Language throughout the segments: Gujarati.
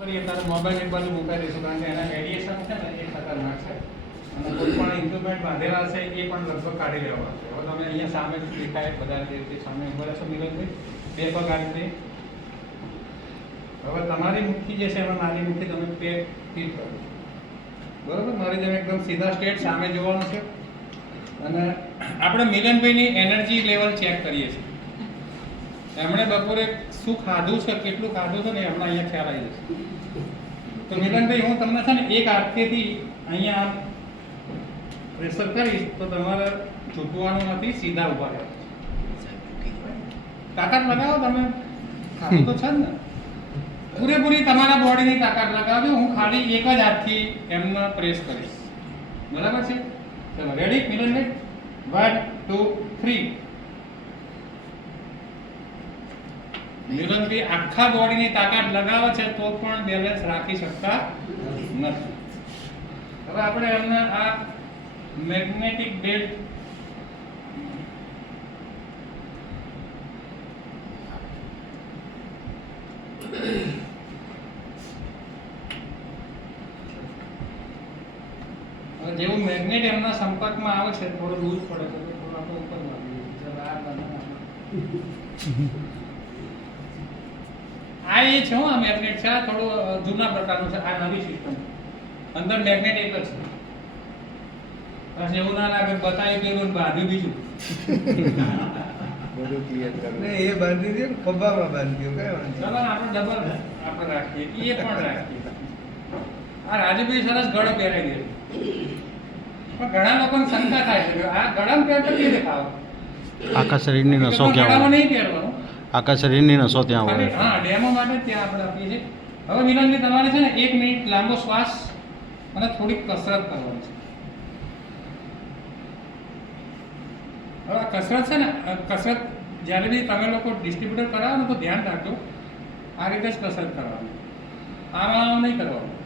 તારો મોબાઈલ એક બાજુ મુકાઈ દઈશું કારણ કે એના રેડિયેશન છે ને એ ખતરનાક છે અને કોઈ પણ ઇન્સ્ટ્રુમેન્ટ બાંધેલા છે એ પણ લગભગ કાઢી લેવા છે. હવે તમે અહીંયા સામે દેખાય બધા જે સામે ઉભા છો મિલનભાઈ, બે પગ આ રીતે. હવે તમારી મુઠ્ઠી જે છે એમાં નાની મુઠ્ઠી તમે પે ફીલ કરો, બરોબર? મારી જેમ એકદમ સીધા સ્ટેટ સામે જોવાનું છે અને આપણે મિલનભાઈની એનર્જી લેવલ ચેક કરીએ છીએ. એમણે બપોરે શું ખાધું છે, કેટલું ખાધું છે ને હમણાં અહીંયા ખ્યાલ આવી જશે. તો મિલનભાઈ, હું તમને છે ને એક હાથથી અહીંયા પ્રેશર કરીશ તો તમારે ઝૂકવાનું નથી, સીધા ઊભા રહેવાનું. તાકાત લગાવો, તમે ખાધું તો છે જ ને, પૂરેપૂરી તમારા બોડીની તાકાત લગાવજો. હું ખાલી એક જ હાથથી એમને પ્રેસ કરીશ, બરાબર છે? ચલો રેડી મિલનભાઈ, 1 2 3. મિલનભાઈ આખા બોડીની તાકાત લગાવે છે તો પણ બેલેન્સ રાખી શકતા નથી. હવે આપણે એમને આ મેગ્નેટિક બેલ્ટ જેવું મેગ્નેટ એમના સંપર્કમાં આવે છે થોડો લૂઝ પડે છે, થોડો આપણે ઉપર લાવીએ. આ એ છે આ મેગ્નેટ છે, આ થોડું જૂના પ્રકારનું છે. આ નવી સિસ્ટમ અંદર મેગ્નેટ એક જ છે. પછી એવું ના લાગે બતાવ્યું પેલું બાંધ્યું બીજું. બધું ક્લિયર કરો ને, એ બાંધી દે ને, ખભામાં બાંધી દો. કઈ વાંધો ચાલો આપણે ડબલ આપણે રાખીએ, એ પણ રાખીએ. આ રાજુભાઈ સરસ ગળો પહેરાઈ દે, પણ ઘણા લોકોને શંકા થાય છે કે આ ગળામાં પહેરતો કેવી દેખાવ? આખા શરીરની નસો ક્યાં ગળામાં નહીં પહેરવાનું, આખા શરીરની નસો ત્યાં હોય. હા, ડેમો માટે ત્યાં આપણે આપીએ છીએ. હવે મિલનભાઈ, તમારે છે ને 1 મિનિટ લાંબો શ્વાસ અને થોડીક કસરત કરવાની છે. હવે આ કસરત છે ને, કસરત જ્યારે બી તમે લોકો ડિસ્ટ્રીબ્યુટર કરાવો ને તો ધ્યાન રાખજો, આ રીતે જ કસરત કરવાની, આમ નહીં કરવાનું.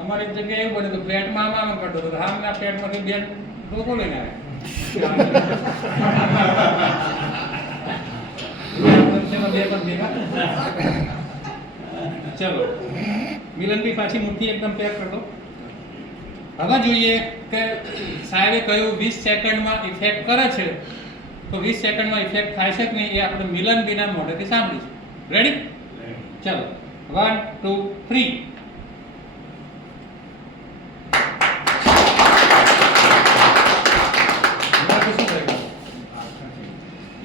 અમારી જગ્યાએ એવું બને તો પ્લેટમાં આમ કરતો હતો, આમ ના પ્લેટમાંથી બે લોકો લઈને આવ્યા. ચલો મિલનભાઈ, પાછી મુઠ્ઠી એકદમ પેક કરી દો. હવે જોઈએ કે સાહેબે કહ્યું 20 સેકન્ડમાં ઇફેક્ટ કરે છે, તો 20 સેકન્ડમાં ઇફેક્ટ થાય છે કે નહીં એ આપણે મિલનભાઈના મોઢેથી સાંભળીશું. રેડી? ચલો 1 2 3.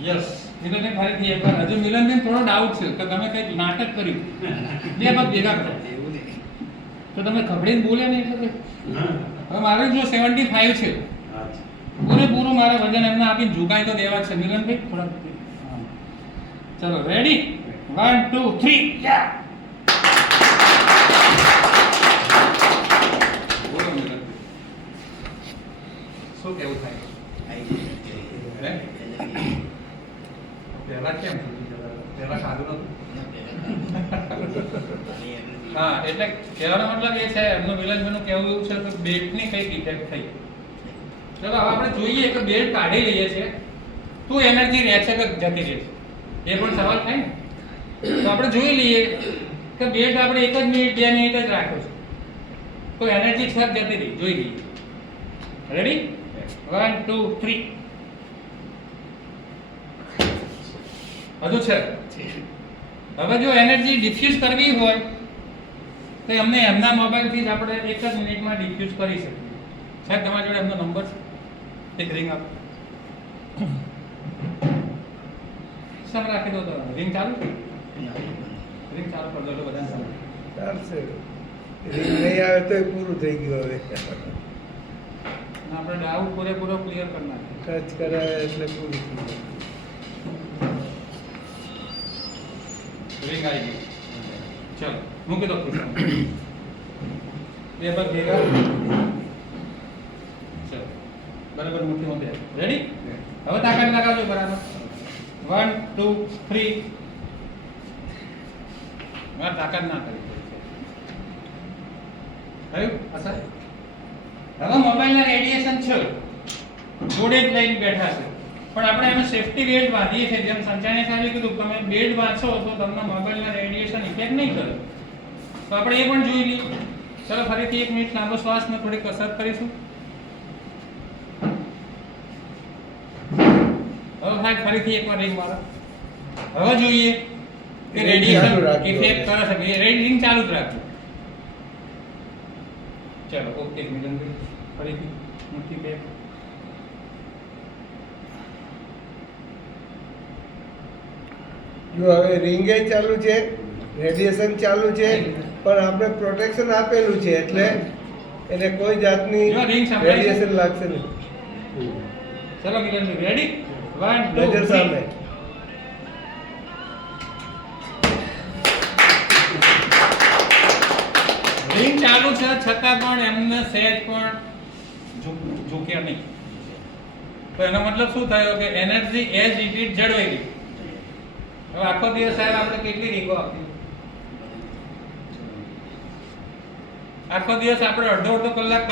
યસ મિલનભાઈ, ફરીથી એકવાર હજુ મિલનભાઈ થોડો ડાઉટ છે કે તમે કંઈક નાટક કર્યું, બે બાદ ભેગા કરો તો તમે ખબડીને બોલે નહીં. હવે મારે જો 75 છે, પૂરેપૂરું મારા વજન એમને આપીને ઝુકાઈ તો દેવા છે. મિલનભાઈ થોડા, ચલો રેડી? 1 2 3. બોલો મિલનભાઈ, શું કેવું થાય? પહેલા કેમ પહેલા ખાધું નતું? હા, એટલે કહેવાનો મતલબ એ છે, એમનું મિલનભાઈનું કહેવું એવું છે કે બેલ્ટની કંઈક ઇફેક્ટ થઈ. ચલો હવે આપણે જોઈએ કે બેલ્ટ કાઢી લઈએ છીએ તો એનર્જી રહે છે કે જતી રહે છે, એ પણ સવાલ થાય ને. તો આપણે જોઈ લઈએ કે બેલ્ટ આપણે 1 જ મિનિટ 2 મિનિટ જ રાખ્યો છે તો એનર્જી છે જતી રહી. જોઈ લઈએ. રેડી? 1 2 3. હજુ છે. હવે જો એનર્જી ડિફ્યુઝ કરવી હોય તો એમને એમના મોબાઈલથી જ આપણે 1 જ મિનિટમાં ડિફ્યુઝ કરી શકીએ. સાહેબ, તમારી જોડે એમનો નંબર છે? એક રિંગ આપો. સમ રાખી દો તો રિંગ ચાલુ છે? રિંગ ચાલુ કરી દો તો બધાને સારું ચાલશે. નહીં આવે તો પૂરું થઈ ગયું. હવે આપણે ડાઉટ પૂરેપૂરો ક્લિયર કરી નાખીએ. ટચ કરાવે એટલે પૂરું થઈ ગયું. રિંગ આવી ગઈ. ચલો મૂકી દો ખુરશી. બે પગ ભેગા. ચલો બરાબર મુઠ્ઠી મૂકે. રેડી? હવે તાકાત લગાવજો બરાબર. 1 2 3. મારે તાકાત ના કરી થયું અસર. હવે મોબાઈલના રેડિયેશન છે, જોડે જ લઈને બેઠા છે, પણ આપણે એમાં સેફટી બેલ્ટ બાંધીએ છીએ. જેમ સંચાણે સાહેબે કીધું, તમે બેલ્ટ બાંધશો તો તમને મોબાઈલના રેડિયેશન ઇફેક્ટ નહીં કરે. તો આપણે એ પણ જોઈ લઈએ. ચલો ફરીથી 1 મિનિટ લાંબો શ્વાસ ને થોડી કસરત કરીશું. હવે સાહેબ ફરીથી એકવાર રિંગ મારો. હવે જોઈએ કે રિંગ રેડિયેશન ચાલુ રાખજો. ઇફેક્ટ કરે છે કે રિંગ ચાલુ જ રાખજો. ચલો ઓકે મિલનભાઈ ફરીથી મુઠ્ઠી બે. જો હવે રિંગે ચાલુ છે, રેડિયેશન ચાલુ છે, પણ આપણે પ્રોટેક્શન આપેલું છે એટલે એને કોઈ જાતની જો ring સંભળાય છે? રેડિયેશન લાગશે નહીં. ચલો મિલનભાઈ રેડી 1 નજર 2 સામે. 3 રિંગ ચાલુ છે છતાં પણ એમને સહેજ પણ ઝૂક્યા નહીં. તો એનો મતલબ શું થયો કે એનર્જી એઝ ઇટ ઇઝ જળવાઈ ગઈ. હવે આખો દિવસ સાહેબ આપણે કેટલી રીંગો આપી? આખો દિવસ આપણે અડધો કલાક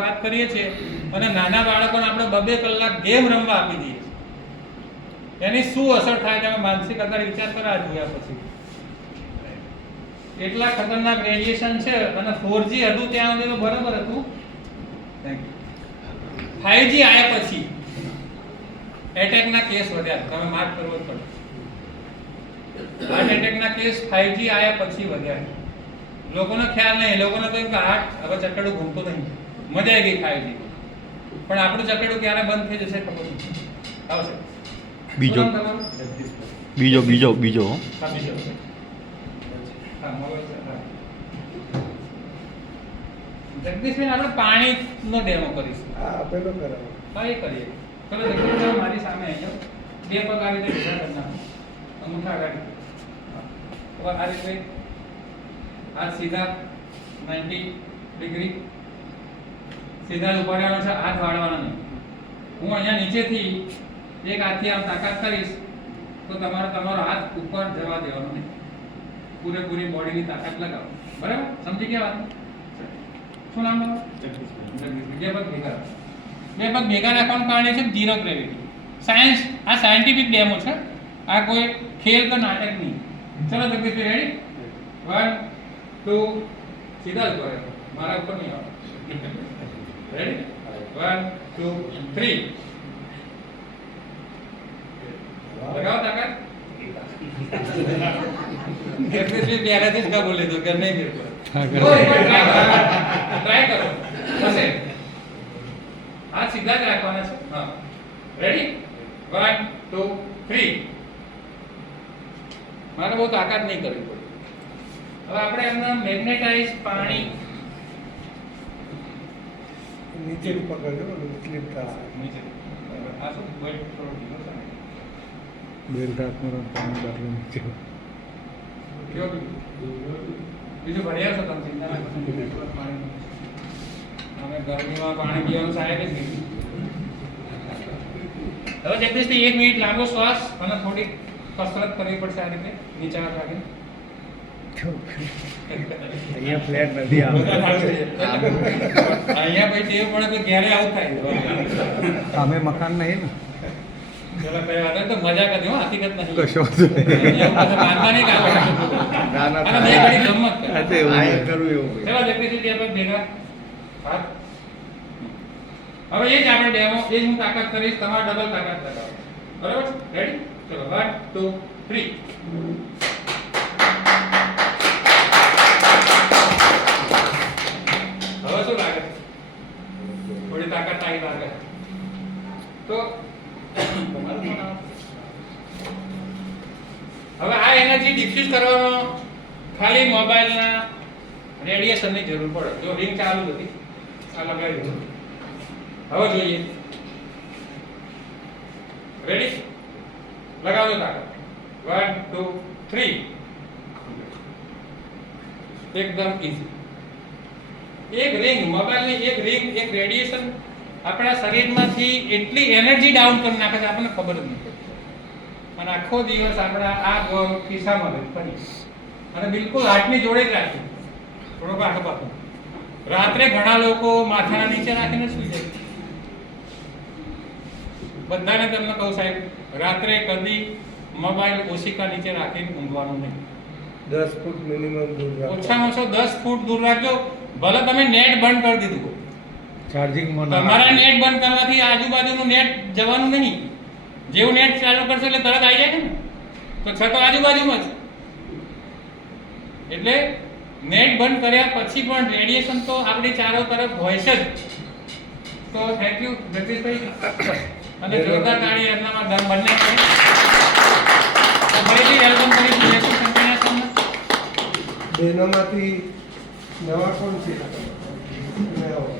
વાત કરીએ છીએ અને નાના બાળકોને આપણે 2 કલાક ગેમ રમવા આપી દઈએ છીએ. એની શું અસર થાય તમે માનસિક અત્યારે વિચાર કરા જોયા પછી. એટલા ખતરનાક રેડિયેશન છે અને 4G હતું ત્યાં સુધી તો બરાબર હતું. 5G આવ્યા પછી એટેકના કેસ વધ્યા. તમે માર્ક કરવો જ પડે. હાર્ટ એટેકના કેસ 5G આવ્યા પછી વધ્યા. લોકોને ખ્યાલ નહીં. લોકોને તો એમ કે હાર્ટ હવે ચકડું ઘૂમતું નહીં. મજા આવી ગઈ 5G. પણ આપણું ચકડું ક્યારે બંધ થઈ જશે ખબર નથી. આવશે બીજો શું નામ તમારું? બીજો બીજો બીજો હા, બીજો. હા, મોબાઈલ છે. હા. જગદીશભાઈ આપણે પાણીનો ડેમો કરીશું. આ આપેલો કરાવો. હા, એ કરીએ. ચલો જગદીશભાઈ મારી સામે અહીંયા 2 પગ આવી રીતે ભેગા કરી નાખો. અંગૂઠા આગળ. હવે આ રીતે હાથ સીધા 90 ડિગ્રી સીધા જ ઉપાડવાનો છે. હાથ વાળવાનો નહીં. હું અહીંયા નીચેથી એક હાથથી આમ તાકાત કરીશ તો તમારો હાથ ઉપર જવા દેવાનો નહીં. પૂરેપૂરી બોડીની તાકાત લગાવો. બરાબર? સમજી ગયા વાત? શું નામ તમારું? જગદીશભાઈ. 2 પગ ભેગા રાખો. 2 પગ ભેગા રાખવાનું કારણ એ છે ઝીરો ગ્રેવિટી. સાયન્સ આ સાયન્ટિફિક ડેમો છે. આ કોઈ ખેલ કે નાટક નહીં. ચલો જગદીશભાઈ રેડી? 1 2 સીધા જ કરે. મારા ઉપર નહીં આવે. રેડી? 1 2 3 लगाओ ताकत. जगदीशભાઈ પહેલાથી જ કબૂલ લીધું કે નહીં મેરે को ટ્રાય કરો. થશે. હાથ સીધા જ રાખવાના છે. હા રેડી? 1 2 3 મારે બહુ તાકાત નહીં કરવી પડે. હવે આપણે એમને મેગ્નેટાઇઝ પાણી નીચે પકડજો સ્લીપ થશે. નીચે આ શું વેટ થોડો ઢીલો છે ને. કયો બીજું ભણ્યા છો તમે? ચિંતા ના કરશો. અમે ગરમીમાં પાણી પીવાનું સાહેબ જ કીધું. હવે જગદીશભાઈ 1 મિનિટ લાંબો શ્વાસ અને થોડી કસરત કરવી પડશે આ રીતે નીચે હાથ રાખીને. અહીંયા ફ્લેટ નથી અહીંયા ભાઈ ટેવ પડે તો ક્યારે આવું થાય. અમે મકાન નહીં ને ચલો કઈ વાત નહીં. તો મજા કરી હો, હકીકત નહીં. કશો વાંધો નહીં. એવું પાછું માનતા નહીં કે આ વસ્તુ. અને બે ઘડી ગમ્મત કરે. કરવું એવું ચલો જગદીશજી આપણે ભેગા હાથ. હવે એ જ આપણે ડેમો એ જ હું તાકાત કરીશ. તમારે ડબલ તાકાત લગાવો. બરાબર છે? રેડી? ચલો 1 2 3 હવે શું લાગે? થોડી તાકાત આવી લાગે તો હવે આ એનર્જી ડિફ્યુઝ કરવામાં ખાલી મોબાઈલના રેડિયેશનની જરૂર પડે. જો રિંગ ચાલુ હતી આ લગાવી દો. હવે જોઈએ. રેડી? લગાવજો તાકાત. 1 2 3 એકદમ ઈઝી. એક રિંગ મોબાઈલની એક રિંગ એક રેડિયેશન આપણા શરીરમાંથી એટલી એનર્જી ડાઉન કરી નાખે છે આપણને ખબર જ નહીં પડતી. અને આખો દિવસ આપણા આ ખિસ્સામાં રહે ફરી અને બિલકુલ હાથની જોડે જ રાખી થોડોક આખો પાછો. રાત્રે ઘણા લોકો માથાના નીચે રાખીને સૂઈ જાય. બધાને તમને કહું સાહેબ રાત્રે કદી મોબાઈલ ઓશિકા નીચે રાખીને ઊંઘવાનું નહીં. 10 ફૂટ મિનિમમ દૂર રાખો. ઓછામાં ઓછો 10 ફૂટ દૂર રાખજો. ભલે તમે નેટ બંધ કરી દીધું હોય. ચાર્જિંગમાં તમારા નેટ બંધ કરવાથી આજુબાજુનું નેટ જવાનું નહીં. જેવું નેટ ચાલુ કરશો એટલે તરત આવી જાય છે ને, તો છતો આજુબાજુમાં જ. એટલે નેટ બંધ કર્યા પછી પણ રેડિયેશન તો આપણી ચારો તરફ હોય છે જ. તો થેન્ક યુ જગદીશભાઈ, અને જોરદાર તાળી એમનામાં દમ બંને છે. તો ફરીથી વેલકમ કરીશું લેખક સંમેલનમાં. બહેનોમાંથી નવા કોણ છે? તમે આવો.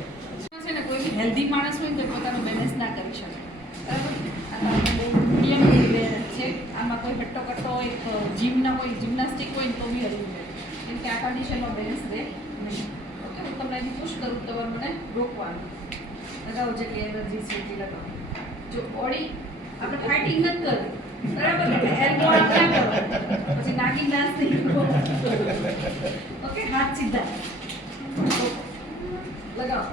છે ને કોઈ બી હેલ્ધી માણસ હોય ને તો પોતાનું બેલેન્સ ના કરી શકે, બરાબર? આ તો આપણે બહુ નિયમિત છે. આમાં કોઈ હટ્ટો કટ્ટો હોય, જીમના હોય, જિમ્નાસ્ટિક હોય ને તો બી હલવું જોઈએ, કેમ કે આ કન્ડિશનમાં બેલેન્સ રહે નહીં. ઓકે, હું તમને અહીંથી પુશ કરું તો તમારે મને રોકવાનું. લગાવો જેટલી એનર્જી છે એટલી લગાવો. જો બોડી આપણે ફાઇટિંગ નથી કરવી, બરાબર ને? એલ્બો આપ ના કરો, પછી નાગી ડાન્સ નહીં કરો. ઓકે, હાથ સીધા લગાવો.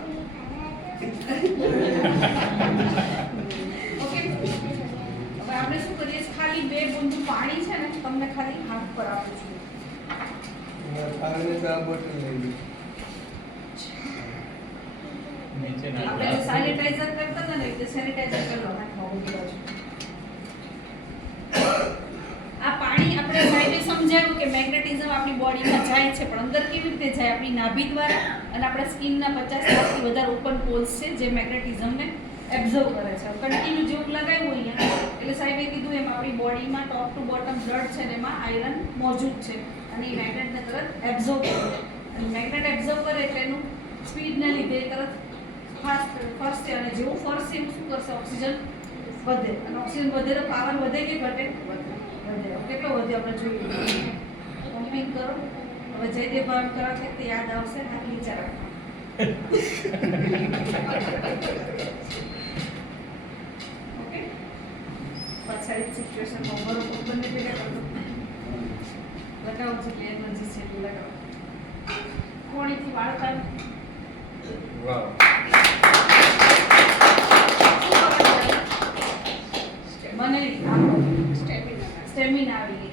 ઓકે, હવે આપણે શું કરીએ છીએ, ખાલી 2 બૂંદ પાણી છે ને તમને ખાલી હાથ પર આપું છું. પાણી તો આ બોટલ લઈ લો. આપણે જે સેનિટાઈઝર કરતા હતા ને તે સેનિટાઈઝર કરી લો. આ પાણી આપણે સાહેબે સમજાવ્યું કે મેગ્નેટિઝમ આપણી બોડીમાં જાય છે, પણ અંદર કેવી રીતે જાય? આપણી નાભી દ્વારા અને આપણા સ્કિનના 50% વધારે ઓપન પોલ્સ છે જે મેગ્નેટિઝમને એબ્ઝર્વ કરે છે. કન્ટિન્યુ જેવું લગાવ્યું અહીંયા એટલે સાહેબે કીધું એમ આપણી બોડીમાં ટોપ ટુ બોટમ બ્લડ છે ને એમાં આયરન મોજૂદ છે અને એ મેગ્નેટને તરત એબ્ઝર્વ કરે, અને મેગ્નેટ એબ્ઝર્વ કરે એટલે એનું સ્પીડને લીધે તરત ફાસ્ટ ફરશે, અને જેવું ફરશે એવું શું કરશે? ઓક્સિજન વધે, અને ઓક્સિજન વધે તો પાવર વધે કે ઘટે? વધે. કેટલો વધે આપણે જોઈએ. પમ્પિંગ કરો. હવે જયદેવ ભાવ કરો કે તે યાદ આવશે, હાથ નીચે રાખો. ઓકે, પાછળ સિચ્યુએશનમાં બરોબર બંને ભેગા કરો. લગાવો જેટલી એનર્જી છે એટલી લગાવો. કોણીથી વાળ કાઢ. વાહ. મને સ્ટેમિના આવી ગઈ.